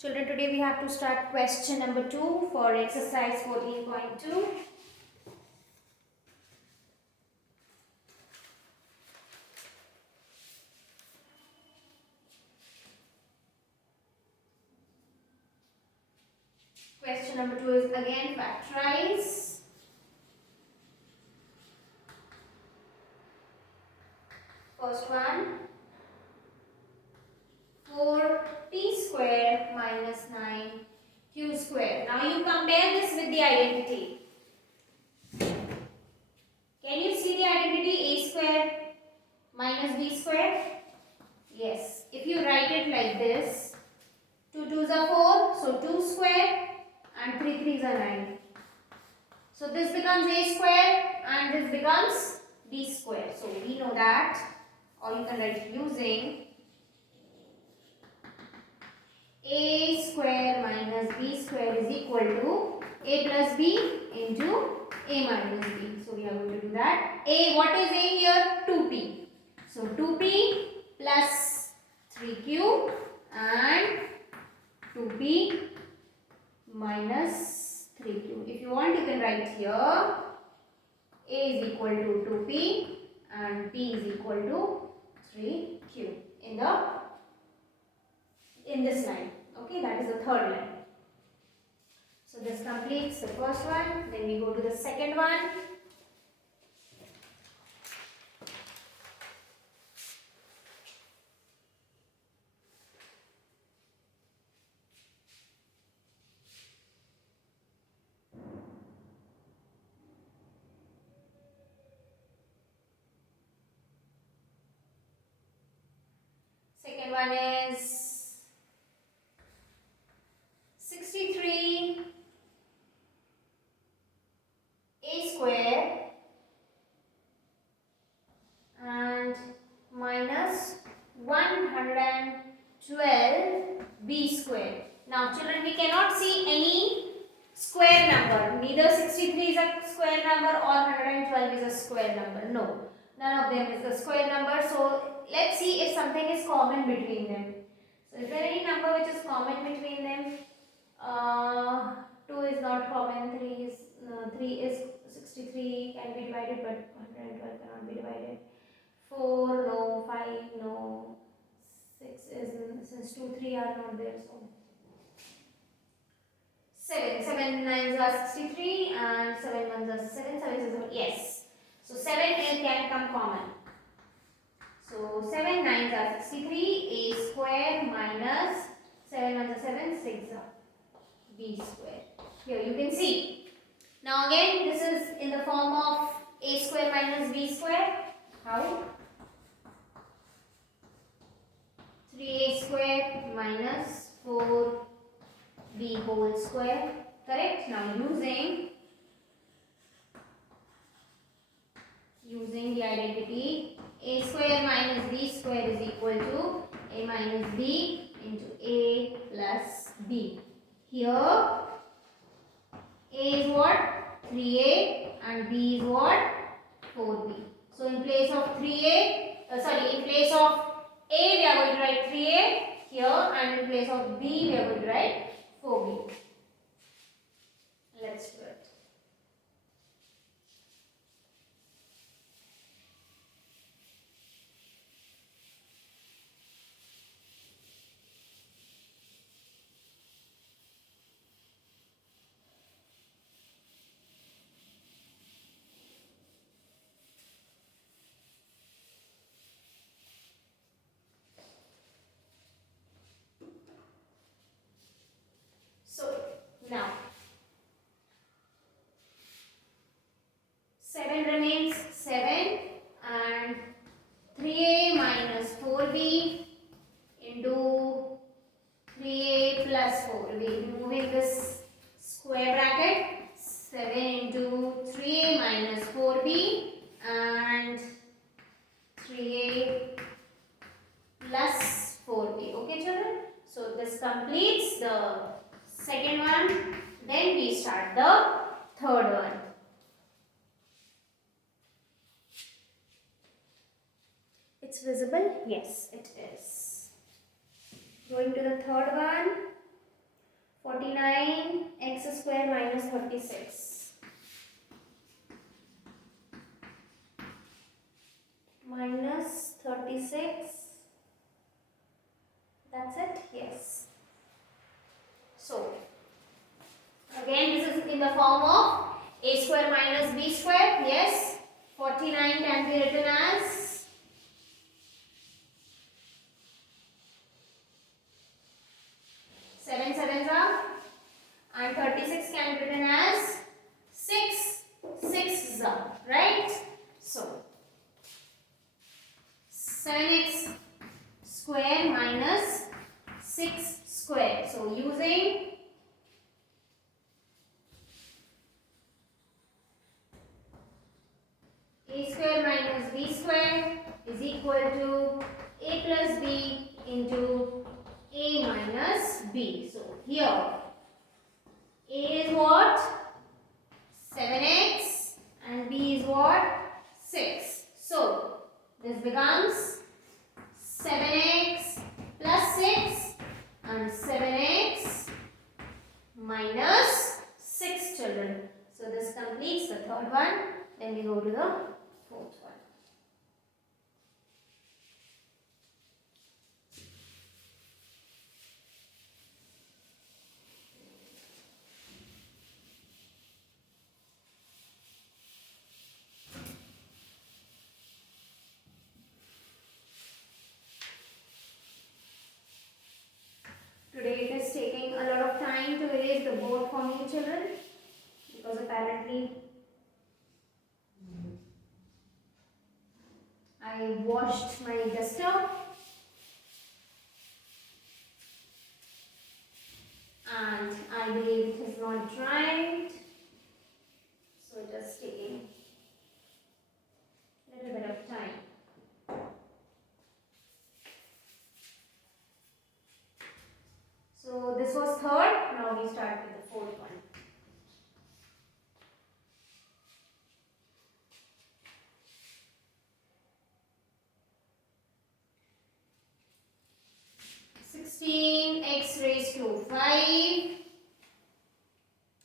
Children, today we have to start question number 2 for exercise 14.2. Question number 2 is again factorize. First one, 4t square minus 9q square. Now you compare this with the identity. Can you see the identity a square minus b square? Yes. If you write it like this, 2 2s are 4, so 2 square and 3 3s are 9. So this becomes a square and this becomes b square. So we know that, or you can write using a square minus b square is equal to a plus b into a minus b. So we are going to do that. A, what is a here? 2p. So 2p plus 3q and 2p minus 3q. If you want, you can write here a is equal to 2p and p is equal to 3q in this line. Okay, that is the third line. So this completes the first one. Then we go to the second one. Second one is 63 a square and minus 112 b square. Now children, we cannot see any square number. Neither 63 is a square number or 112 is a square number. No, none of them is a square number. So let's see if something is common between them. So is there any number which is common between them? 2 is not common. 3 is 63 can be divided, but 112 cannot be divided. 4 no, 5 no, 6 is, since 2 3 are not there, so 7 nines are 63 and 7 ones are 7 is 7. Yes, so 7 can come common. So 7 nines are 63 a square minus 7 ones are 7 6 are b square. Here you can see. Now again, this is in the form of a square minus b square. How? 3a square minus 4b whole square. Correct? Now using the identity, a square minus b square is equal to a minus b into a plus b. Here a is what? 3a and b is what? 4b. So in place of in place of a we are going to write 3a here, and in place of b we are going to write 4b. Let's do it. Now 7 remains 7 and 3a minus 4b into 3a plus 4. We will be removing this square bracket. 7 into 3a minus 4b and 3a plus 4b. Okay children? So this completes the second one. Then we start the third one. It's visible? Yes, it is. Going to the third one. 49 x square minus 36 minus 36. That's it? Yes. So, again this is in the form of a square minus b square. Yes. 49 can be written as 7 sevens are, and 36 can be written as 6 sixes are, right? So 7x square minus 6 square. So using a square minus b square is equal to a plus b into a minus b. So here a is what? 7x and b is what? 6. So this becomes 7x plus 6 and 7x minus 6, children. So this completes the third one. Then we go to the fourth one. Today it is taking a lot of time to erase the board for me, children, because apparently I washed my duster and I believe it has not dried, so it is taking a little bit of time. So this was third, now we start with the fourth one. X raised to 5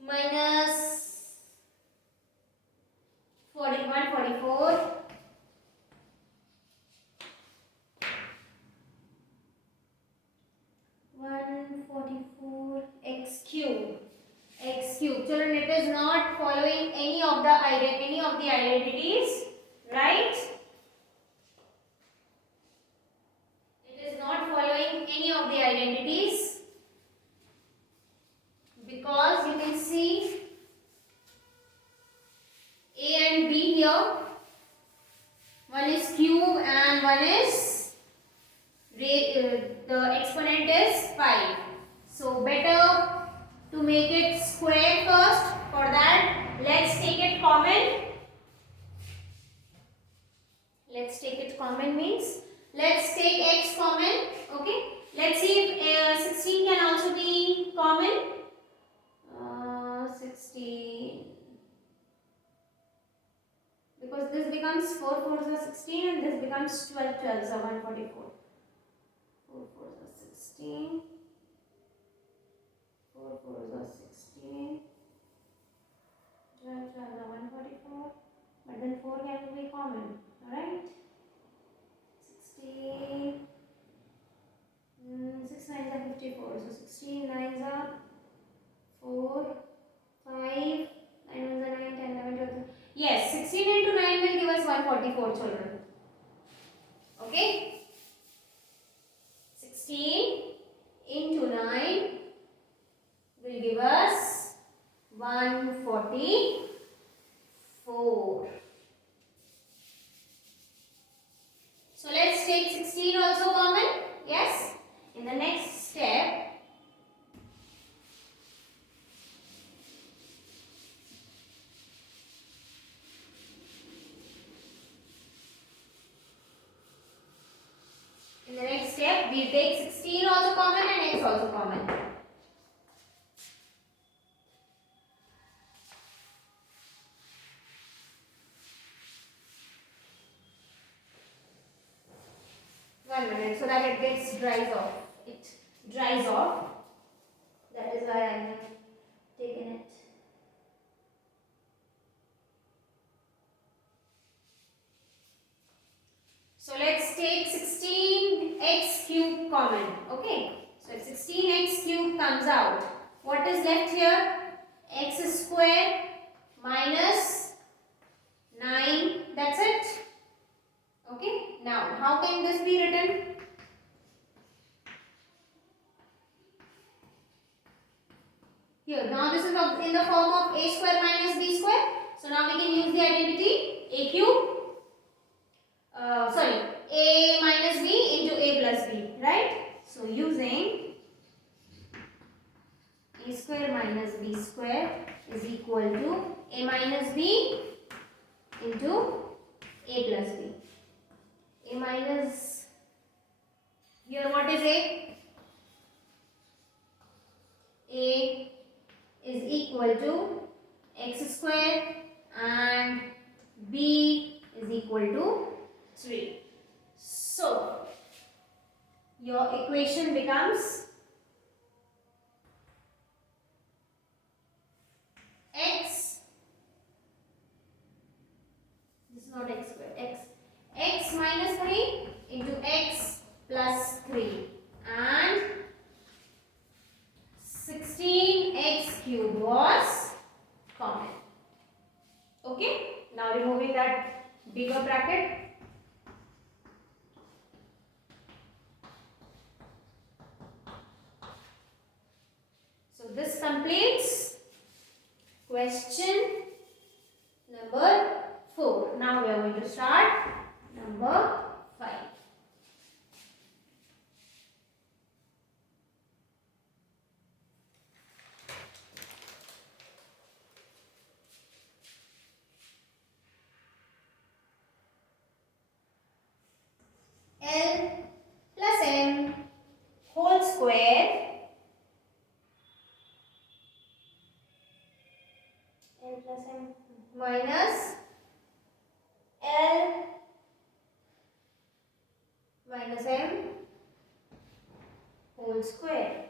minus 144 x cube. Children, it is not following any of the identities, right? It is not following any of the identities because you can see A and B here. One is cube and one is the exponent is 5. So better to make it square first. For that, let's take it common. Let's take it common means let's take x common. Okay. Let's see if 16 can also be common. 16. Because this becomes 4 4s are 16 and this becomes 12 12s are 144. 4 4s are 16. 4 4s are 16. 12 12s are 144. But then 4 can be common. Alright? 16. 6 9s are 54. So 16 9s are 4, 5, 9 ones are 9, 10, 11, 12. Yes, 16 into 9 will give us 144, children. Okay? 16 into 9 will give us 144. So let's take 16 also common. Yes? In the next step, we take 16 also common and x also common. One minute so that it dries off. It dries off. That is why I have taken it. So let's take 16x cube common. Okay. So if 16x cube comes out, what is left here? X square minus 9. That's it. Okay. Now, how can this be written? Here, now this is in the form of a square minus b square. So now we can use the identity a cube. A minus b into a plus b, right? So using a square minus b square is equal to a minus b into a plus b. A minus, here what is a? A is equal to x square and b is equal to 3. So, your equation becomes x, this is not x square, x minus 3 into x plus 3 and 16x cube was common. Okay, now removing that bigger bracket. So this completes question number 4. Now we are going to start number 5. L plus m whole square L plus m minus L minus m whole square.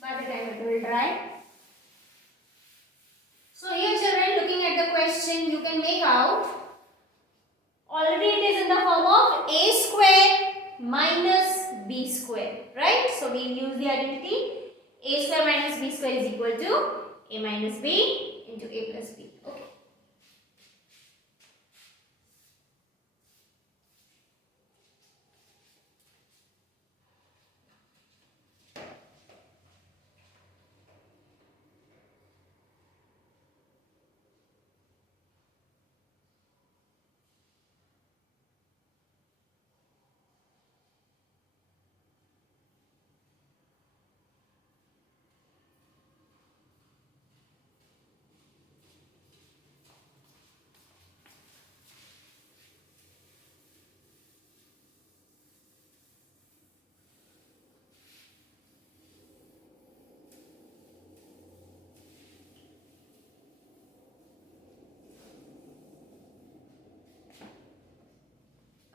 By the time it will dry. So here children, looking at the question, you can make out already it is in the form of a square minus b square, right? So we use the identity a square minus b square is equal to a minus b into a plus b. Okay.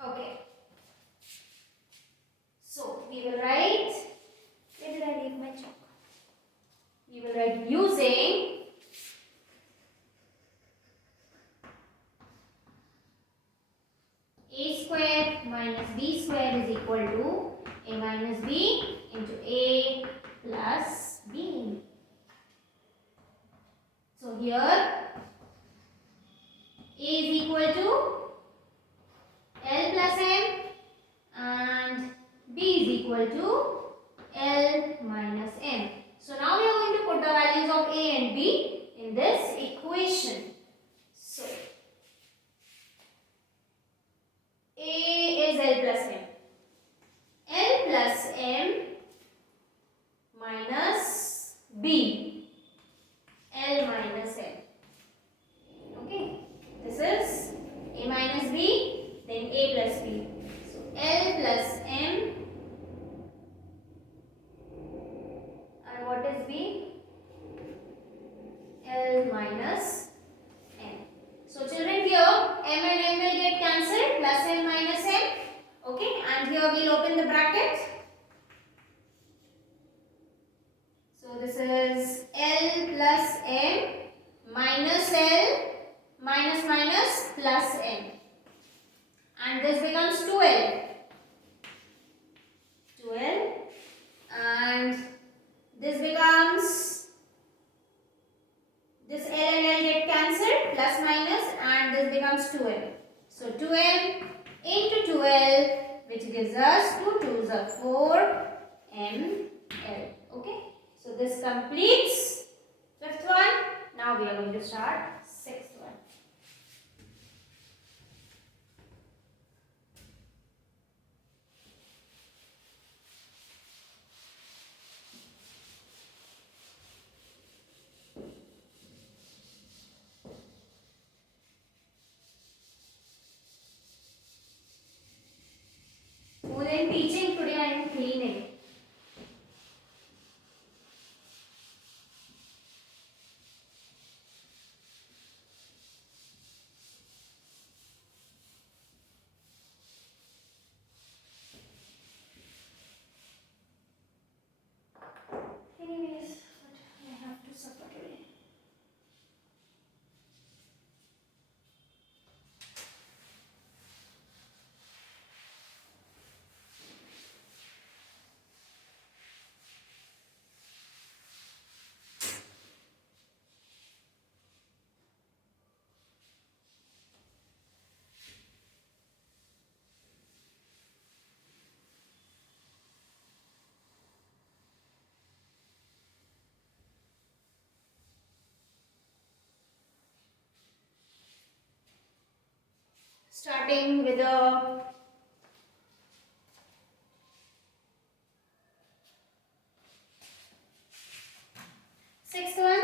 Okay. So we will write, where did I leave my chalk? We will write using a square minus b square is equal to a minus b into a plus b. So here a is equal to L plus m and b is equal to L minus m. So now we are going to put the values of a and b. B. L minus M. Okay. This is A minus B, then A plus B. So L plus M, and what is B? L minus M. So children, here M and M will get cancelled, plus M minus M. Okay, and here we'll open the bracket. So this is L plus M minus L minus minus plus M, and this becomes 12. 12, and this becomes, this L and L get cancelled, plus minus, and this becomes 12. So 12 into 12, which gives us 2 2s are 4 M L. Okay, so this completes fifth one. Now we are going to start sixth one. More than teaching, today I am cleaning. Anyways, what I have to suffer today. Starting with the sixth one.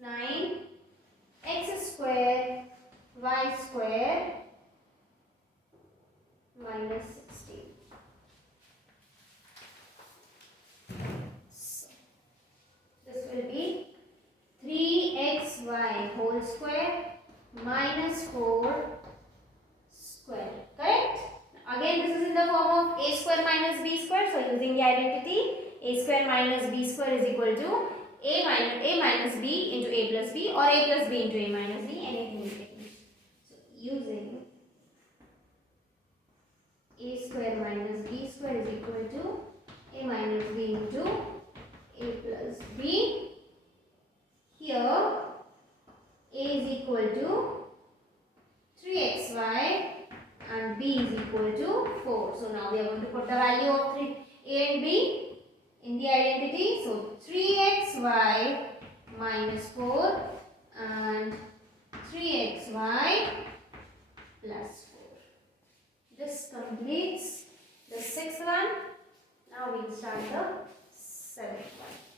Nine x square y square minus 16. So this will be 3xy whole square minus 4 square. Correct? Again, this is in the form of a square minus b square. So using the identity, a square minus b square is equal to a minus b into a plus b, or a plus b into a minus b, anything you can use. So using a square minus b square is equal to a minus b into a plus b. Here a is equal to 3xy and b is equal to 4. So now we are going to put the value of a and b in the identity. So 3xy minus 4 and 3xy plus 4. This completes the sixth one. Now we will start the seventh one.